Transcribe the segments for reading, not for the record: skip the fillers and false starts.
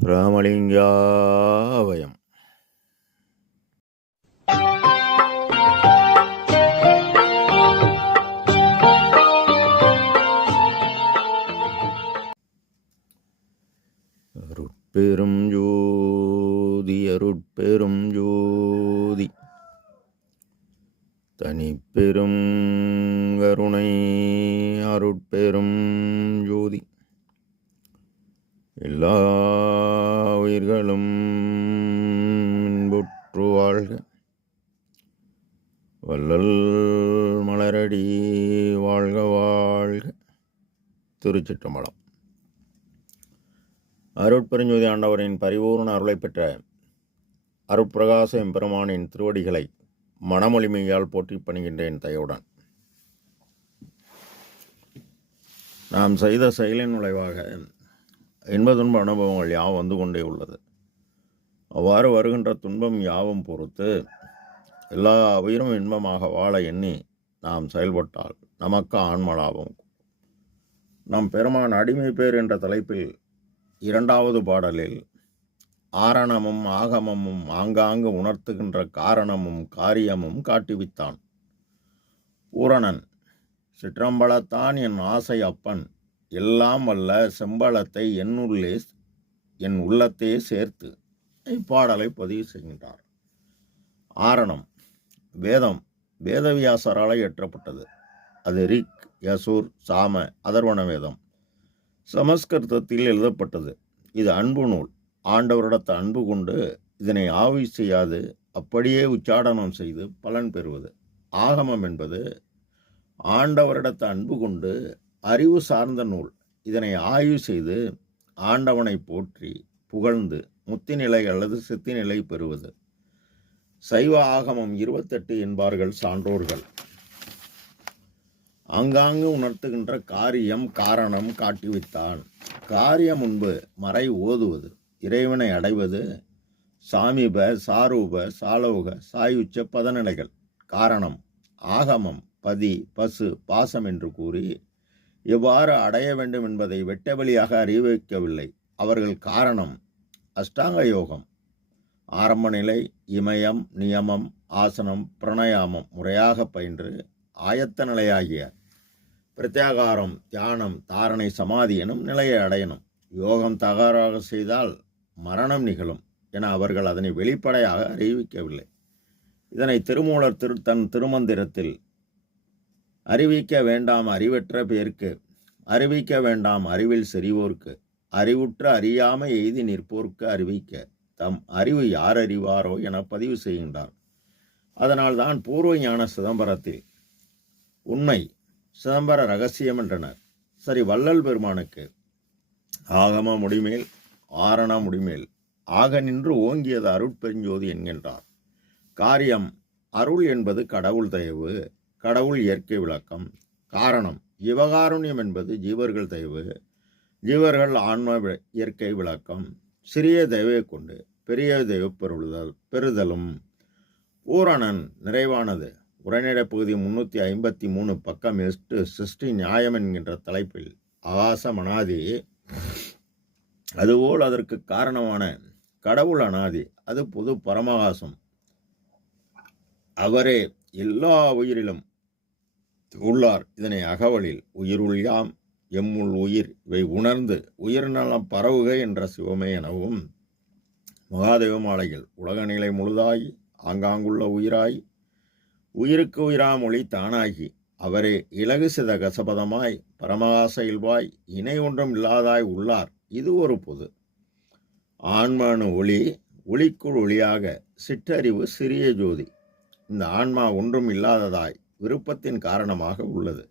ராமலிங்காவயம். அருட்பெரும் ஜோதி அருட்பெரும் ஜோதி தனிப்பெரும் கருணை அருட்பெரும் ஜோதி எல்லா உயிர்களும் இன்புற்று வாழ்க. வள்ளல் மலரடி வாழ்க வாழ்க. திருச்சிற்றம்பலம். அருட்பெருஞ்சோதி ஆண்டவரின் பரிபூர்ண அருளை பெற்ற அருட்பிரகாச எம்பெருமானின் திருவடிகளை மனமொழிமையால் போற்றி பணிகின்றேன் தயவுடன். நாம் செய்த செயலின் விளைவாக இன்ப துன்ப அனுபவங்கள் யாவும் வந்து கொண்டே உள்ளது. அவ்வாறு வருகின்ற துன்பம் யாவும் பொறுத்து எல்லா உயிரும் இன்பமாக வாழ எண்ணி நாம் செயல்பட்டால் நமக்கு ஆன்மலாபம். நம் பெருமான் அடிமை பேர் என்ற தலைப்பில் 2வது பாடலில் ஆரணமும் ஆகமமும் ஆங்காங்கு உணர்த்துகின்ற காரணமும் காரியமும் காட்டுவித்தான். பூரணன் சிற்றம்பலத்தான் என் ஆசை அப்பன், எல்லாம் வல்ல செம்பலத்தை என் உள்ளத்தே சேர்த்து இப்பாடலை பதிவு செய்கின்றார். ஆரணம் வேதம் வேதவியாசரால் இயற்றப்பட்டது. அது ரிக், யசூர், சாம, அதர்வண வேதம். சமஸ்கிருதத்தில் எழுதப்பட்டது. இது அன்பு நூல். ஆண்டவரிடத்து அன்பு கொண்டு இதனை ஆவி செய்யாது அப்படியே உச்சாடனம் செய்து பலன் பெறுவது. ஆகமம் என்பது ஆண்டவரிடத்து அன்பு கொண்டு அறிவு சார்ந்த நூல். இதனை ஆய்வு செய்து ஆண்டவனை போற்றி புகழ்ந்து முத்திநிலை அல்லது சித்திநிலை பெறுவது. சைவ ஆகமம் 28 என்பார்கள் சான்றோர்கள். ஆங்காங்கு உணர்த்துகின்ற காரியம் காரணம் காட்டிவித்தான். காரியம் முன்பு மறை ஓதுவது, இறைவனை அடைவது, சாமீப சாரூப சாலோக சாயுச்ச பதநிலைகள். காரணம் ஆகமம் பதி பசு பாசம் என்று கூறி எவ்வாறு அடைய வேண்டும் என்பதை வெட்டவெளியாக அறிவிக்கவில்லை. அவர்கள் காரணம் அஷ்டாங்க யோகம், ஆரம்ப நிலை, இமயம், நியமம், ஆசனம், பிரணயாமம் முறையாக பயின்று ஆயத்த நிலையாகிய பிரத்யாகாரம், தியானம், தாரணை, சமாதி எனும் நிலையை அடையணும். யோகம் தகராறு செய்தால் மரணம் நிகழும் என அவர்கள் அதனை வெளிப்படையாக அறிவிக்கவில்லை. இதனை திருமூலர் தன் திருமந்திரத்தில் அறிவிக்க வேண்டாம் அறிவற்ற பேர்க்கு, அறிவிக்க வேண்டாம் அறிவில் செறிவோர்க்கு, அறிவுற்ற அறியாமை எய்தி நிற்போர்க்கு அறிவிக்க தம் அறிவு யார் அறிவாரோ என பதிவு செய்கின்றார். அதனால்தான் பூர்வ ஞான சிதம்பரத்தில் உண்மை சிதம்பர ரகசியம் என்றனர். சரி, வள்ளல் பெருமானுக்கு ஆகம முடிமேல் ஆரண முடிமேல் ஆக நின்று ஓங்கியது அருட்பெருஞ்சோதி என்கின்றார். காரியம் அருள் என்பது கடவுள் தயவு, கடவுள் இயற்கை விளக்கம். காரணம் ஜீவகாருண்யம் என்பது ஜீவர்கள் தயவு, ஜீவர்கள் ஆன்ம இயற்கை விளக்கம். சிறிய தயவை கொண்டு பெரிய தெய்வ பெறுதலும். பூரணன் நிறைவானது. உரைநடை பகுதி 353 பக்கம் 8 சிருஷ்டி நியாயம் என்கின்ற தலைப்பில் ஆகாசம் அனாதி, அதுபோல் அதற்கு காரணமான கடவுள் அனாதி, அது பொது பரமகாசம். அவரே எல்லா உயிரிலும் உள்ளார். இதனை அகவலில் உயிருள்யாம் எம்முள் உயிர் இவை உணர்ந்து உயிர் நலம் பரவுக என்ற சிவமே எனவும், மகாதேவ மாலையில் உலக நிலை முழுதாய் ஆங்காங்குள்ள உயிராய் உயிருக்கு உயிராம் ஒளி தானாகி அவரே இலகு சித கசபதமாய் பரமகாச இல்வாய் இணை ஒன்றும் இல்லாதாய் உள்ளார். இது ஒரு பொது ஆன்மானு ஒளி, ஒளிக்குள் ஒளியாக சிற்றறிவு சிறிய ஜோதி. இந்த ஆன்மா ஒன்றும் இல்லாததாய் விருப்பத்தின் காரணமாக உள்ளது.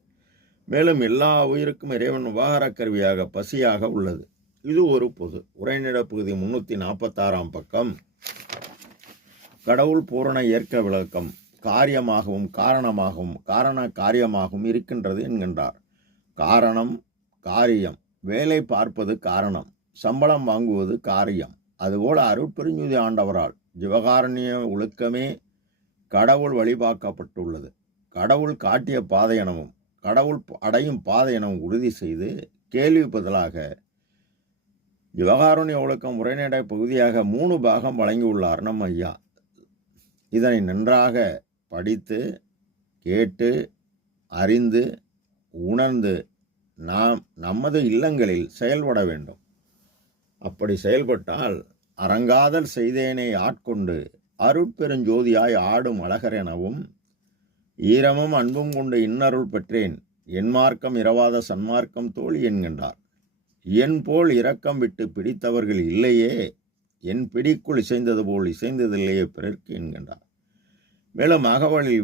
மேலும் எல்லா உயிருக்கும் இறைவன் உபகார கருவியாக பசியாக உள்ளது. இது ஒரு பொது. உரைநட பகுதி 346 பக்கம் கடவுள் பூரண இயற்கை விளக்கம் காரியமாகவும் காரணமாகவும் காரண காரியமாகவும் இருக்கின்றது என்கின்றார். காரணம் காரியம், வேலை பார்ப்பது காரணம், சம்பளம் வாங்குவது காரியம். அதுபோல அருட்பெருஞ்சோதி ஆண்டவரால் ஜீவகாருண்ய ஒழுக்கமே கடவுள் வழிபாக்கப்பட்டுள்ளது. கடவுள் காட்டிய பாதை எனவும் கடவுள் அடையும் பாதை எனவும் உறுதி செய்து கேள்வி பதிலாக ஜீவகாருண்ய ஒழுக்கம் உரைநடை பகுதியாக 3 பாகம் வழங்கியுள்ளார் நம் ஐயா. இதனை நன்றாக படித்து கேட்டு அறிந்து உணர்ந்து நாம் நமது இல்லங்களில் செயல்பட வேண்டும். அப்படி செயல்பட்டால் அரங்காதல் செய்தேனை ஆட்கொண்டு அருட்பெருஞ்சோதியாய் ஆடும் அழகர் எனவும் ஈரமும் அன்பும் கொண்டு இன்னருள் பெற்றேன் என் மார்க்கம் இரவாத சன்மார்க்கம் தோழி என்கின்றார். என் போல் இரக்கம் விட்டு பிடித்தவர்கள் இல்லையே, என் பிடிக்குள் இசைந்தது போல் இசைந்ததில்லையே பிறர்க்கு என்கின்றார். மேலும் அகவலில்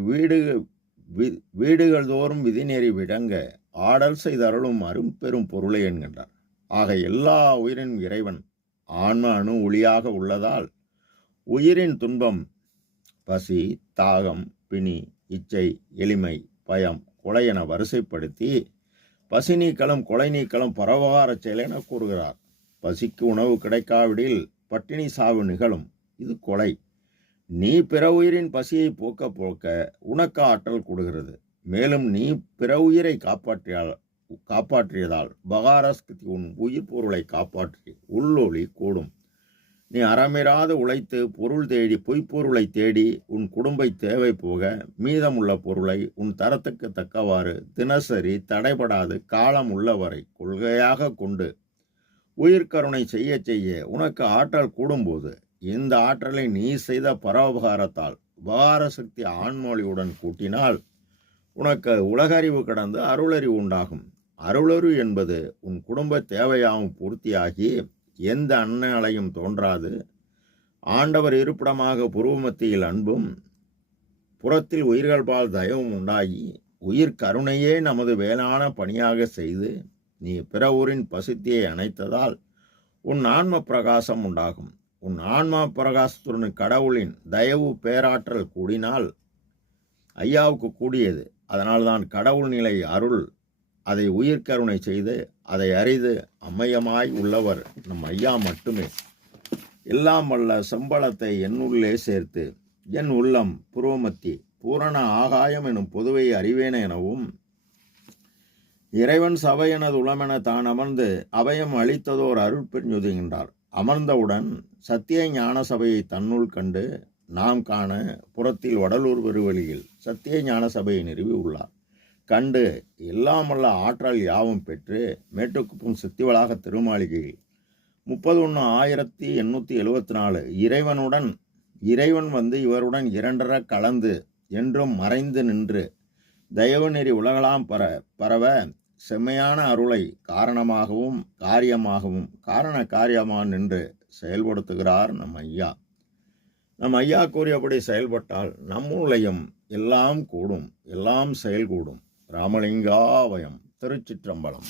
வீடுகள் தோறும் விதிநெறி விடங்க ஆடல் செய்தருளும் அரும்பெரும் பொருளை என்கின்றார். ஆக எல்லா உயிரின் இறைவன் ஆன்ம அணு ஒளியாக உள்ளதால் உயிரின் துன்பம் பசி, தாகம், பிணி, இச்சை, எளிமை, பயம், கொலை என வரிசைப்படுத்தி பசி நீக்களும் கொலை நீக்களும் பரோபகார செயல் என கூறுகிறார். பசிக்கு உணவு கிடைக்காவிடில் பட்டினி சாவு நிகழும், இது கொலை. நீ பிற உயிரின் பசியை போக்க போக்க உனக்கு ஆற்றல் கூடுகிறது. மேலும் நீ பிற உயிரை காப்பாற்றியதால் பகாரஸ்கதி உன் உயிர் பொருளை காப்பாற்றி உள்ளொளி கூடும். நீ அறமிராது உழைத்து பொருள் தேடி பொய்ப்பொருளை தேடி உன் குடும்ப தேவை போக மீதமுள்ள பொருளை உன் தரத்துக்கு தக்கவாறு தினசரி தடைபடாது காலம் உள்ளவரை கொள்கையாக கொண்டு உயிர்கருணை செய்ய செய்ய உனக்கு ஆற்றல் கூடும்போது இந்த ஆற்றலை நீ செய்த பரோபகாரத்தால் உபகார சக்தி ஆண்மொழியுடன் கூட்டினால் உனக்கு உலகறிவு கடந்து அருளறிவு உண்டாகும். அருளறிவு என்பது உன் குடும்ப தேவையாகவும் பூர்த்தியாகி எந்த அண்ணலையும் தோன்றாது ஆண்டவர் இருப்பிடமாக புருவமத்தியில் அன்பும் புறத்தில் உயிர்கள்பால் தயவும் உண்டாகி உயிர் கருணையே நமது வேளான பணியாக செய்து நீ பிற ஊரின் பசித்தியை அணைத்ததால் உன் ஆன்ம பிரகாசம் உண்டாகும். உன் ஆன்மா பிரகாசத்துடன் கடவுளின் தயவு பேராற்றல் கூடினால் ஐயாவுக்கு கூடியது. அதனால்தான் கடவுள் நிலை அருள் அதை உயிர்கருணை செய்து அதை அறிந்து அம்மையமாய் உள்ளவர் நம் ஐயா மட்டுமே. எல்லாம் வல்ல செம்பளத்தை என்னுள்ளே சேர்த்து என் உள்ளம் புருவமத்தி பூரண ஆகாயம் எனும் பொதுவை அறிவேன எனவும் இறைவன் சபை எனது உளமென தான் அமர்ந்து அபயம் அளித்ததோர் அருட்பெருஞ்சுதுகின்றார். அமர்ந்தவுடன் சத்திய ஞான சபையை தன்னுள் கண்டு நாம் காண புறத்தில் வடலூர் பெருவழியில் சத்திய ஞான சபையை நிறுவி உள்ளார். கண்டு எல்லாம் வல்ல ஆற்றல் யாவும் பெற்று மேட்டுக்குப்பும் சித்திவளாக திருமாளிகையில் 31,874 இறைவன் வந்து இவருடன் இரண்டர கலந்து என்றும் மறைந்து நின்று தயவு நெறி உலகலாம் பரவ செம்மையான அருளை காரணமாகவும் காரியமாகவும் காரண காரியமாக நின்று செயல்படுத்துகிறார் நம் ஐயா. நம் ஐயா கூறியபடி செயல்பட்டால் நம்முள்ளையும் எல்லாம் கூடும், எல்லாம் செயல்கூடும். ராமலிங்காவயம். திருச்சிற்றம்பலம்.